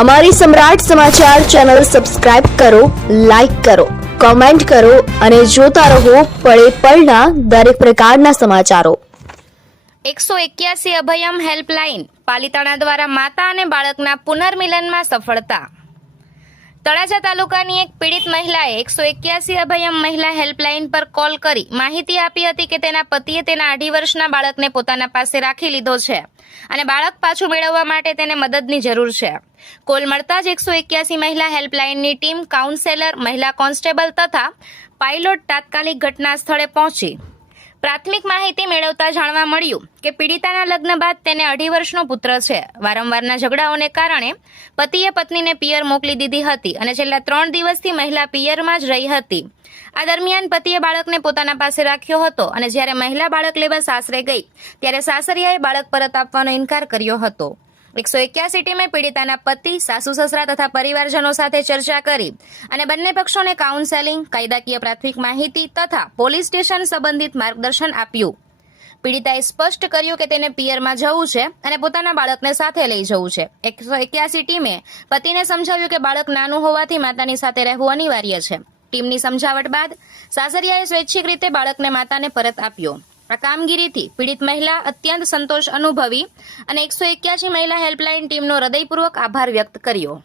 અમારી સમ્રાટ સમાચાર ચેનલ સબસ્ક્રાઇબ કરો, લાઇક કરો, કોમેન્ટ કરો અને જોતા રહો પળે પળના દરેક પ્રકારના સમાચારો. એકસો એક્યાસી અભયમ હેલ્પલાઇન, પાલિતાણા દ્વારા માતા અને બાળકના પુનર્મિલનમાં સફળતા. તળાજા તાલુકાની એક પીડિત મહિલાએ એકસો એક્યાસી અભયમ મહિલા હેલ્પલાઇન પર કોલ કરી માહિતી આપી હતી કે તેના પતિએ તેના અઢી વર્ષના બાળકને પોતાના પાસે રાખી લીધો છે અને બાળક પાછું મેળવવા માટે તેને મદદની જરૂર છે. કોલ મળતા જ એકસો એક્યાસી મહિલા હેલ્પલાઇનની ટીમ કાઉન્સેલર, મહિલા કોન્સ્ટેબલ તથા પાયલોટ તાત્કાલિક ઘટના સ્થળે પહોંચી. પ્રાથમિક માહિતી મેળવતા જાણવા મળ્યું કે પીડિતાના લગ્ન બાદ તેને અઢી વર્ષનો પુત્ર છે. વારંવારના ઝઘડાઓને કારણે પતિએ પત્નીને પિયર મોકલી દીધી હતી અને છેલ્લા ત્રણ દિવસથી મહિલા પિયરમાં જ રહી હતી. આ દરમિયાન પતિએ બાળકને પોતાના પાસે રાખ્યો હતો અને જ્યારે મહિલા બાળક લેવા સાસરે ગઈ, ત્યારે સાસરિયાએ બાળક પરત આપવાનો ઇનકાર કર્યો હતો. એકસો એક્યાસી ટીમે પીડિતાના પતિ, સાસુ, સસરા તથા પરિવારજનો સાથે ચર્ચા કરી અને બંને પક્ષોને કાઉન્સેલિંગ, કાયદાકીય પ્રાથમિક માહિતી તથા પોલીસ સ્ટેશન સંબંધિત માર્ગદર્શન આપ્યું. પીડિતાએ સ્પષ્ટ કર્યું કે તેને પિયરમાં જવું છે અને પોતાના બાળકને સાથે લઈ જવું છે. એકસો એક્યાસી ટીમે પતિને સમજાવ્યું કે બાળક નાનું હોવાથી માતાની સાથે રહેવું અનિવાર્ય છે. ટીમની સમજાવટ બાદ સાસરિયાએ સ્વૈચ્છિક રીતે બાળકને માતાને પરત આપ્યો. આ કામગીરીથી પીડિત મહિલા અત્યંત સંતોષ અનુભવી અને એકસો એક્યાસી મહિલા હેલ્પલાઇન ટીમનો હૃદયપૂર્વક આભાર વ્યક્ત કર્યો.